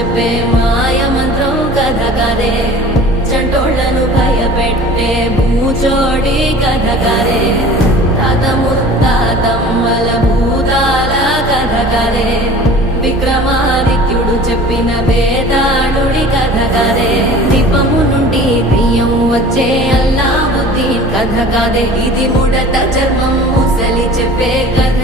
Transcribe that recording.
చెప్పే మాయ మంత్రం కథ కదే, చంటోళ్లను భయపెట్టే భూచోడి కథ కదే, తాత ముత్తాతమ్మల భూతాల కథ కదే, విక్రమాదిత్యుడు చెప్పిన వేదాళుడి కథ కదే, దీపము నుండి దెయ్యం వచ్చే అల్లావుద్దీన్ కథ కదే, ఇది ముడత చర్మం ముసలి చెప్పే కథ